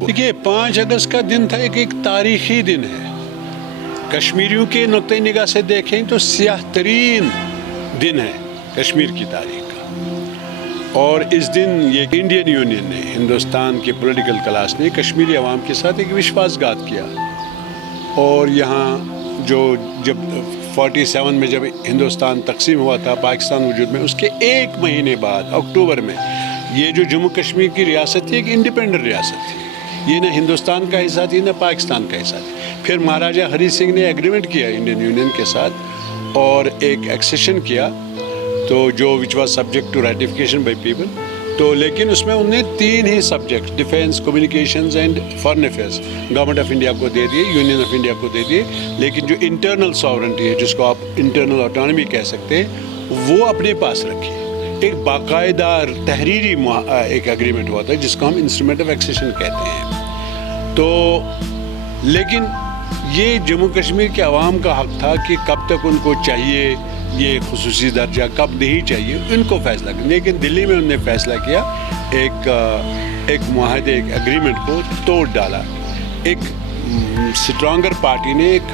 देखिए 5 अगस्त का दिन था एक तारीखी दिन है। कश्मीरियों के नुक्ते निगाह से देखें तो स्याह तरीन दिन है कश्मीर की तारीख का। और इस दिन ये इंडियन यूनियन ने, हिंदुस्तान की पॉलिटिकल क्लास ने कश्मीरी अवाम के साथ एक विश्वासघात किया। और यहाँ जब 47 में जब हिंदुस्तान तकसीम हुआ था, पाकिस्तान वजूद में, उसके एक महीने बाद अक्टूबर में ये जो जम्मू कश्मीर की रियासत थी एक इंडिपेंडेंट रियासत थी। ये ना हिंदुस्तान का हिस्सा थी ना पाकिस्तान का हिस्सा थी। फिर महाराजा हरी सिंह ने एग्रीमेंट किया इंडियन यूनियन के साथ और एक एक्सेशन किया, तो जो which was subject to ratification by people. तो लेकिन उसमें उन्हें 3 ही subject, defence, communications and foreign affairs, government of India को दे दिए, यूनियन ऑफ इंडिया को दे दिए। लेकिन जो इंटरनल सॉवरेंटी है, जिसको आप इंटरनल ऑटोनॉमी कह सकते हैं, वो अपने पास रखी। एक बाकायदा तहरीरी एक एग्रीमेंट हुआ था जिसको हम इंस्ट्रूमेंट ऑफ एक्सेशन कहते हैं। तो लेकिन ये जम्मू कश्मीर के अवाम का हक था कि कब तक उनको चाहिए ये खुसूसी दर्जा, कब नहीं चाहिए, इनको फैसला किया। लेकिन दिल्ली में उन्होंने फैसला किया, एक मुआहदे, एक एग्रीमेंट को तोड़ डाला। एक स्ट्रॉन्गर पार्टी ने एक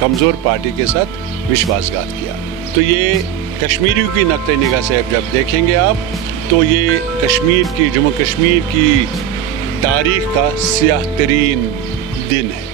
कमज़ोर पार्टी के साथ विश्वासघात किया। तो ये कश्मीरियों की नक्ते निगाह से जब देखेंगे आप, तो ये जम्मू कश्मीर की तारीख़ का स्याह तरीन दिन है।